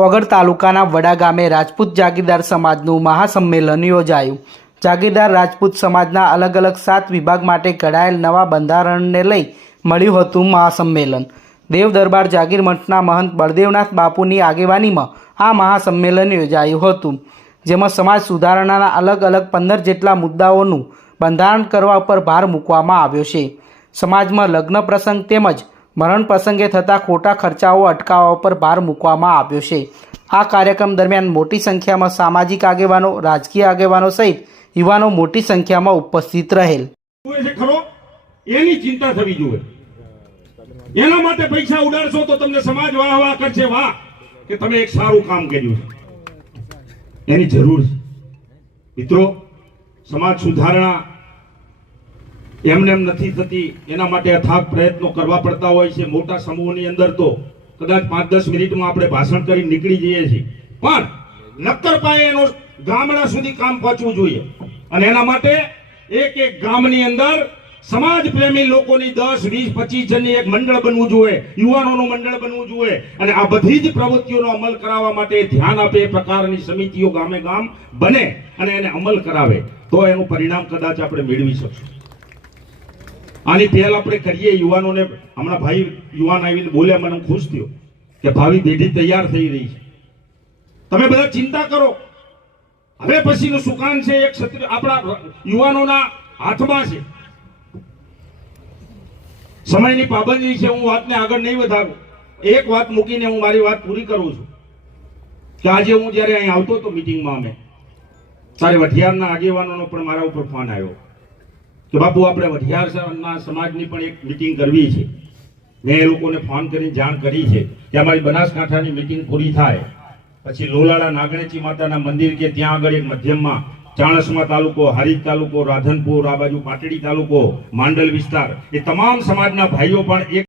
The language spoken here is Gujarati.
પોગડ તાલુકાના વડા ગામે રાજપૂત જાગીરદાર સમાજનું મહાસંમેલન યોજાયું। જાગીરદાર રાજપૂત સમાજના અલગ અલગ 7 વિભાગ માટે ઘડાયેલ નવા બંધારણને લઈ મળ્યું હતું મહાસંમેલન। દેવ દરબાર જાગીર મંઠના મહંત બળદેવનાથ બાપુની આગેવાનીમાં આ મહાસંમેલન યોજાયું હતું, જેમાં સમાજ સુધારણાના અલગ અલગ 15 જેટલા મુદ્દાઓનું બંધારણ કરવા પર ભાર મૂકવામાં આવ્યો છે। સમાજમાં લગ્ન પ્રસંગ તેમજ મરણ પ્રસંગે થતા ખોટા ખર્ચાઓ અટકાવવા પર ભાર મૂકવામાં આવ્યો છે। આ કાર્યક્રમ દરમિયાન મોટી સંખ્યામાં સામાજિક આગેવાનો, રાજકીય આગેવાનો સહિત યુવાનો મોટી સંખ્યામાં ઉપસ્થિત રહેલ। એની ચિંતા થવી જોઈએ। એના માટે પૈસા ઉડાડશો તો તમને સમાજ વાહ વાહ કરશે, વાહ કે તમે એક સારું કામ કર્યું છે। એની જરૂર છે મિત્રો। સમાજ સુધારણા એમને એમ નથી થતી, એના માટે અથાગ પ્રયત્નો કરવા પડતા હોય છે। મોટા સમૂહની અંદર તો કદાચ 5-10 મિનિટમાં આપણે ભાષણ કરી નીકળી જઈએ છીએ, પણ નક્કર પાયે એનો ગામડા સુધી કામ પહોંચવું જોઈએ। અને એના માટે એક ગામની અંદર સમાજ પ્રેમી લોકોની 10, 20, 25 જણની એક મંડળ બનવું જોઈએ, યુવાનોનું મંડળ બનવું જોઈએ। અને આ બધી જ પ્રવૃત્તિઓનો અમલ કરાવવા માટે ધ્યાન આપે એ પ્રકારની સમિતિઓ ગામે ગામ બને અને એને અમલ કરાવે તો એનું પરિણામ કદાચ આપણે મેળવી શકશું। આની પહેલ આપણે કરીએ યુવાનોને। હમણાં ભાઈ યુવાન આવીને બોલ્યા, મને ખુશ થયો કે ભાવિ પેઢી તૈયાર થઈ રહી છે। તમે બધા ચિંતા કરો, હવે પછીનું સુકાન છે એક આપણા યુવાનોના હાથમાં છે। સમયની પાબંદી છે, હું વાતને આગળ નહીં વધારું। એક વાત મૂકીને હું મારી વાત પૂરી કરું છું કે આજે હું જ્યારે અહીં આવતો હતો મીટિંગમાં, અમે ત્યારે વઢિયારના આગેવાનોનો પણ મારા ઉપર ફોન આવ્યો કે બાપુ આપણે વઢિયારના સમાજની પણ એક મીટિંગ કરવી છે। મેં એ લોકોને ફોન કરીને જાણ કરી છે કે અમારી બનાસકાંઠાની મીટિંગ પૂરી થાય પછી લોલાળા નાગણેચી માતાના મંદિર કે ત્યાં આગળ એક મધ્યમમાં ચાણસ્મા તાલુકો, હારીજ તાલુકો, રાધનપુર, આ બાજુ પાટડી તાલુકો, માંડલ વિસ્તાર, એ તમામ સમાજના ભાઈઓ પણ એક